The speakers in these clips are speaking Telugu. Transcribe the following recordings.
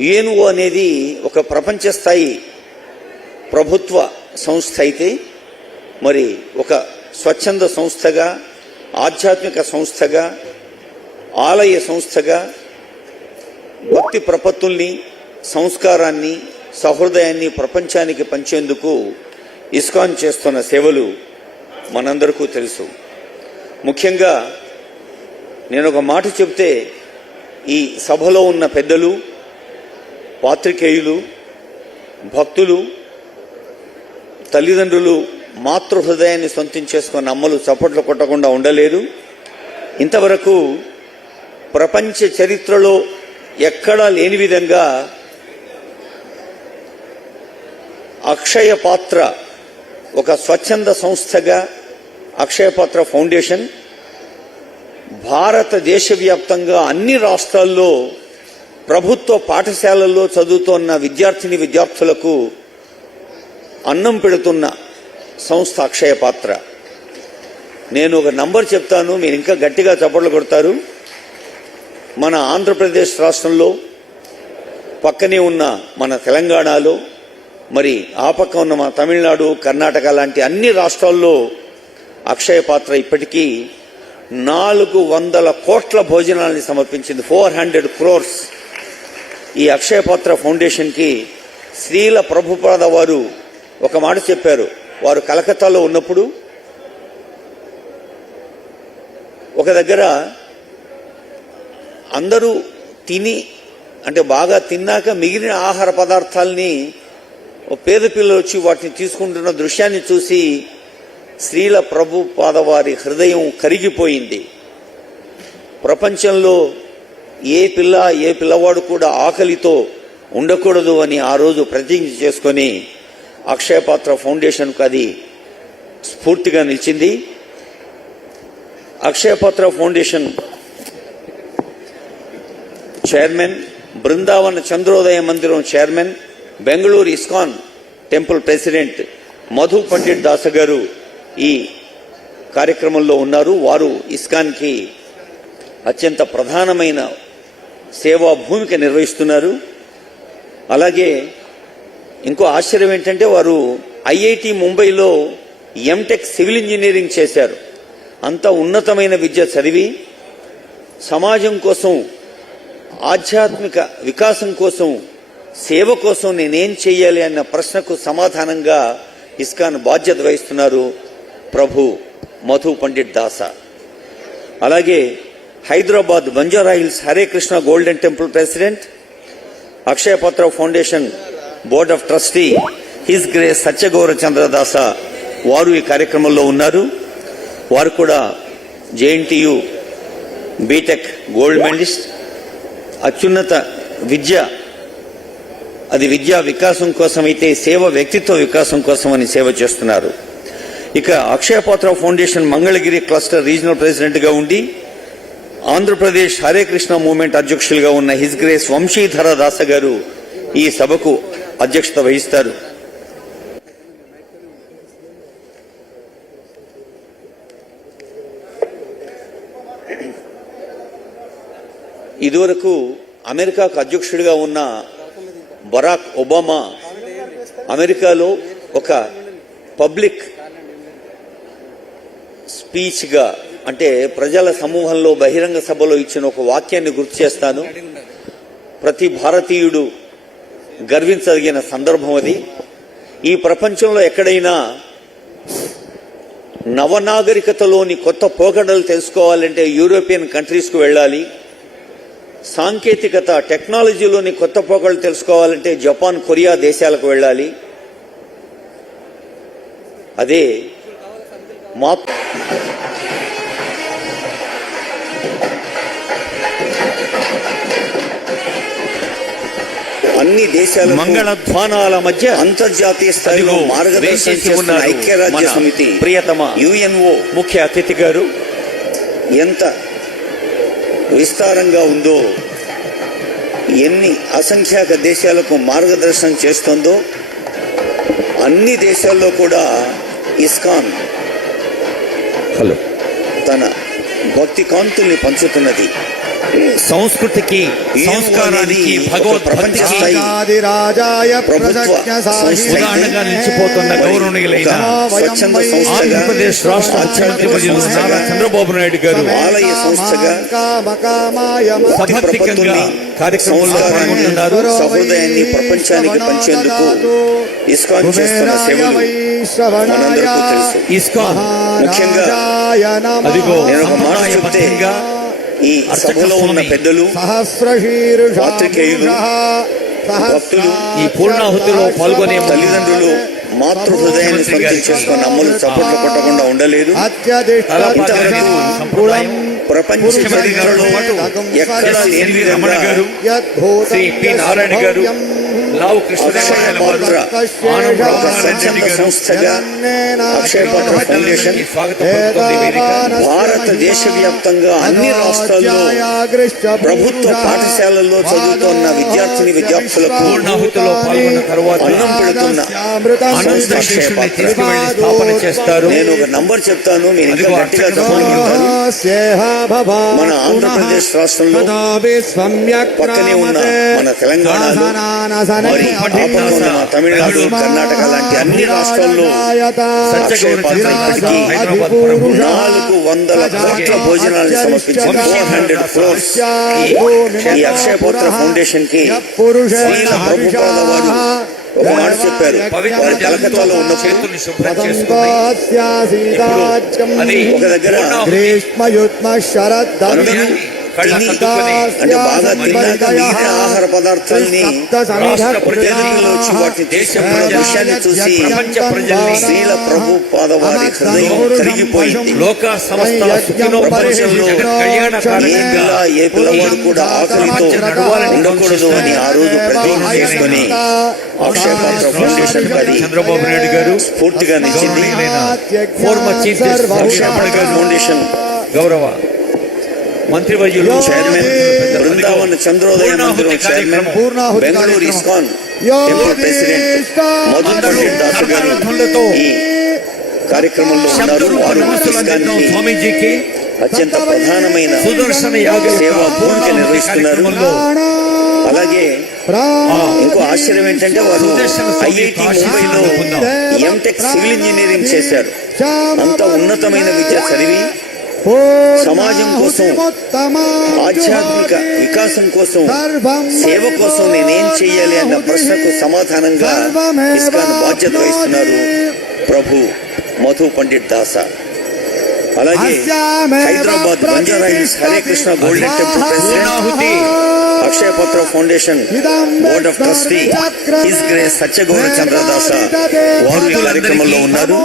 ఏనుగు అనేది ఒక ప్రపంచ స్థాయి ప్రభుత్వ సంస్థ అయితే మరి ఒక స్వచ్ఛంద సంస్థగా ఆధ్యాత్మిక సంస్థగా ఆలయ సంస్థగా భక్తి ప్రపత్తుల్ని సంస్కారాన్ని సహృదయాన్ని ప్రపంచానికి పంచేందుకు ఇస్కాన్ చేస్తున్న సేవలు మనందరికీ తెలుసు. ముఖ్యంగా నేను ఒక మాట చెబితే ఈ సభలో ఉన్న పెద్దలు పాత్రికేయులు భక్తులు తల్లిదండ్రులు మాతృ హృదయాన్ని సొంతం చేసుకున్న అమ్మలు చప్పట్లు కొట్టకుండా ఉండలేరు. ఇంతవరకు ప్రపంచ చరిత్రలో ఎక్కడా లేని విధంగా అక్షయ పాత్ర ఒక స్వచ్ఛంద సంస్థగా అక్షయ పాత్ర ఫౌండేషన్ భారతదేశ వ్యాప్తంగా అన్ని రాష్ట్రాల్లో ప్రభుత్వ పాఠశాలల్లో చదువుతున్న విద్యార్థిని విద్యార్థులకు అన్నం పెడుతున్న సంస్థ అక్షయ పాత్ర. నేను ఒక నంబర్ చెప్తాను మీరు ఇంకా గట్టిగా చప్పట్లు కొడతారు. మన ఆంధ్రప్రదేశ్ రాష్ట్రంలో పక్కనే ఉన్న మన తెలంగాణలో మరి ఆ పక్క ఉన్న మన తమిళనాడు కర్ణాటక లాంటి అన్ని రాష్ట్రాల్లో అక్షయ పాత్ర ఇప్పటికీ నాలుగు వందల కోట్ల భోజనాల్ని సమర్పించింది ఫోర్ హండ్రెడ్ క్రోర్స్. ఈ అక్షయపాత్ర ఫౌండేషన్కి శ్రీల ప్రభుపాద వారు ఒక మాట చెప్పారు. వారు కలకత్తాలో ఉన్నప్పుడు ఒక దగ్గర అందరూ తిని అంటే బాగా తిన్నాక మిగిలిన ఆహార పదార్థాలని పేద పిల్లలు వచ్చి వాటిని తీసుకుంటున్న దృశ్యాన్ని చూసి శ్రీల ప్రభు పాదవారి హృదయం కరిగిపోయింది. ప్రపంచంలో ఏ పిల్ల ఏ పిల్లవాడు కూడా ఆకలితో ఉండకూడదు అని ఆ రోజు ప్రతిజ్ఞ చేసుకొని అక్షయపాత్ర ఫౌండేషన్కు అది స్ఫూర్తిగా నిలిచింది. అక్షయపాత్ర ఫౌండేషన్ చైర్మన్ బృందావన చంద్రోదయ మందిరం chairman Bengaluru ISKCON temple president Madhu Pandit Dasa గారు ఈ కార్యక్రమంలో ఉన్నారు. వారు ఇస్కాన్కి అత్యంత ప్రధానమైన సేవా భూమిక నిర్వహిస్తున్నారు. అలాగే ఇంకో ఆశ్చర్యం ఏంటంటే వారు ఐఐటి ముంబైలో ఎంటెక్ సివిల్ ఇంజనీరింగ్ చేశారు. అంత ఉన్నతమైన విద్య చదివి సమాజం కోసం ఆధ్యాత్మిక వికాసం కోసం సేవ కోసం నేనేం చేయాలి అన్న ప్రశ్నకు సమాధానంగా ఇస్కాన్ బాధ్యత వహిస్తున్నారు ప్రభు మధు పండిట్ దాస. అలాగే Hyderabad Banjara hills Hare Krishna golden temple president Akshayapatra foundation board of trustee his grace Satyagaura Chandradasa వారు ఈ కార్యక్రమంలో ఉన్నారు. వారు కూడా జేఎన్టీయు బీటెక్ గోల్డ్ మెడలిస్ట్. అత్యున్నత విద్య అది విద్యా వికాసం కోసమైతే సేవ వ్యక్తిత్వ వికాసం కోసమని సేవ చేస్తున్నారు. ఇక Akshayapatra foundation Mangalagiri cluster regional ప్రెసిడెంట్గా ఉండి ఆంధ్రప్రదేశ్ హరే కృష్ణ మూవ్మెంట్ అధ్యక్షులుగా ఉన్న హిజ్ గ్రేస్ వంశీధర దాస గారు ఈ సభకు అధ్యక్షత వహిస్తారు. ఇదివరకు అమెరికాకు అధ్యక్షుడిగా ఉన్న బరాక్ ఒబామా అమెరికాలో ఒక పబ్లిక్ స్పీచ్గా అంటే ప్రజల సమూహంలో బహిరంగ సభలో ఇచ్చిన ఒక వాక్యాన్ని గుర్తు చేస్తాను. ప్రతి భారతీయుడు గర్వించదగిన సందర్భం అది. ఈ ప్రపంచంలో ఎక్కడైనా నవనాగరికతలోని కొత్త పోకడలు తెలుసుకోవాలంటే యూరోపియన్ కంట్రీస్కు వెళ్ళాలి. సాంకేతికత టెక్నాలజీలోని కొత్త పోకడలు తెలుసుకోవాలంటే జపాన్ కొరియా దేశాలకు వెళ్ళాలి. అదే మా అన్ని దేశాల మంగళ ధ్వానాల మధ్య అంతర్జాతీయ స్థాయిలో మార్గదర్శనం చేస్తున్న ఐక్యరాజ్య సమితి ప్రియతమ యుఎన్ఓ ముఖ్య అతిథి గారు. ఎంత విస్తారంగా ఉందో ఎన్ని అసంఖ్యాక దేశాలకు మార్గదర్శనం చేస్తుందో అన్ని దేశాల్లో కూడా ఇస్కాన్. హలో. భక్తి కాంతుల్ని పంచుతున్నది. సంస్కృతికి సంస్కారానికి భగవద్భక్తికి రాజాయ ఉదాహరణగా నిలిచిపోతున్న గౌరవనీయులైన ఆంధ్రప్రదేశ్ రాష్ట్ర ముఖ్యమంత్రి నారా చంద్రబాబు నాయుడు గారు ఆలయ సంస్థగా కార్యక్రమంలో పాల్గొంటున్నారు. సహృదయాన్ని ప్రపంచానికి పంచేందుకు ఇస్కాన్ చేస్తున్న సేవలు మనందరికీ తెలుసు. ఇస్కాన్. ముఖ్యంగా అదిగో నేను ఒక మాట చెప్తే ఈ సభలో ఉన్న పెద్దలు పాత్రికేయులు, భక్తులు, ఈ పూర్ణాహుతిలో పాల్గొనే తల్లిదండ్రులు మాతృ హృదయాన్ని సొంతం చేసుకున్న అమ్మలు చప్పట్లు కొట్టకుండా ఉండలేదు. ప్రపంచ చరిత్రలో ఎక్కడా లేని విధంగా గారు శ్రీ పి నారాయణ గారు లావు కృష్ణదేవరాయల సంస్థగా అక్షయ పత్ర ఫౌండేషన్. భారతదేశ వ్యాప్తంగా అన్ని రాష్ట్రాల్లో ప్రభుత్వ పాఠశాలల్లో చదువుతున్న విద్యార్థిని విద్యార్థులకు అన్నం పెడుతున్న చేస్తారు. నేను ఒక నంబర్ చెప్తాను మీరు ఇంకా గట్టిగా మన ఆంధ్రప్రదేశ్ రాష్ట్రంలో పక్కనే ఉన్న మన తెలంగాణలో మరి ఆపన్న ఉన్న తమిళనాడు కర్ణాటక లాంటి అన్ని రాష్ట్రాల్లో నాలుగు వందల కోట్ల భోజనాలను సమర్పించింది ఫోర్ హండ్రెడ్ క్రోర్స్ ఈ అక్షయ పాత్ర ఫౌండేషన్కి ప్రభుపాద వారు ఒక మాట చెప్పారు కలకత్తాలో ఉన్నప్పుడు ఒక దగ్గర అంటే బాగా తిన్నాక మిగిలిన ఆహార పదార్థాలని ప్రజల్లో వచ్చి చూసి ప్రభు పాదవారి హృదయం కరిగిపోయింది. లోక సమస్త ఏ పిల్లవాడు కూడా ఆకలితో ఉండకూడదు అని ఆ రోజు ప్రతిజ్ఞ చేసుకుని అక్షయ పాత్ర ఫౌండేషన్ చంద్రబాబు నాయుడు గారు స్ఫూర్తిగా నిలిచింది. ఫౌండేషన్ గౌరవ మంత్రివర్యులు చైర్మన్ బృందావన చంద్రోదయ మందిరం chairman Bengaluru ISKCON temple president Madhu Pandit Das గారు ఈ కార్యక్రమంలో ఉన్నారు. వారు స్వామీజీకి అత్యంత ప్రధానమైన సుదర్శన యాగ సేవా భూమిక నిర్వహిస్తున్నారు. అలాగే ఇంకో ఆశ్చర్యం ఏంటంటే వారు ఐఐటి ముంబైలో. ఎంటెక్ సివిల్ ఇంజనీరింగ్ చేశారు. అంత ఉన్నతమైన విద్య చదివి సమాజం కోసం ఆధ్యాత్మిక వికాసం కోసం సేవ కోసం నేనేం చెయ్యాలి అన్న ప్రశ్నకు సమాధానంగా ఇస్కాన్ బాధ్యత వహిస్తున్నారు ప్రభు మధు పండిట్ దాస. అలాగే Hyderabad Banjara hills Hare Krishna golden temple president Akshaya Patra foundation board of trustee his grace Satyagaura Chandradasa వారు ఈ కార్యక్రమంలో ఉన్నారు.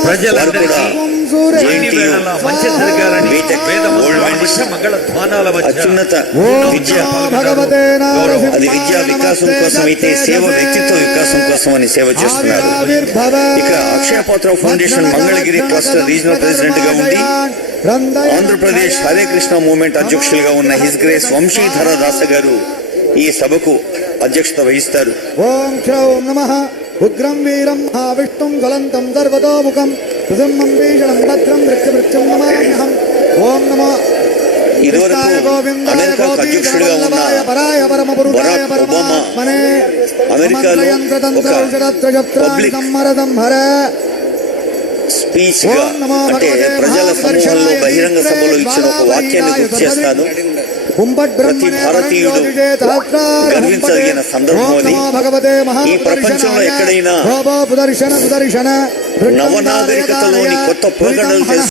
వారు కూడా అత్యున్నత విద్య అది విద్యా వికాసం కోసం అయితే సేవ వ్యక్తిత్వ వికాసం కోసం అని సేవ చేస్తున్నారు. ఇక అక్షయ పాత్ర ఫౌండేషన్ మంగళగిరి క్లస్టర్ రీజనల్ ప్రెసిడెంట్గా ఉండి ఆంధ్రప్రదేశ్ హరే కృష్ణ మూవ్మెంట్ అధ్యక్షులుగా ఉన్న హిస్ గ్రేస్ వంశీధర దాస గారు ఈ సభకు అధ్యక్షత వహిస్తారు. ఓం నమ. ఉగ్రం వీరం మహావిష్ణుం జ్వలంతం సర్వతోముఖం. స్పీచ్గా అంటే ప్రజల సమూహంలో బహిరంగ సభలో ఇచ్చిన ఒక వాక్యాన్ని గుర్తు చేస్తాను ప్రతి భారతీయుడు గర్వించదగిన సందర్భం అది ఈ ప్రపంచంలో ఎక్కడైనా సుదర్శన సుదర్శన నవనాగరికతలోని కొత్త పోకడలు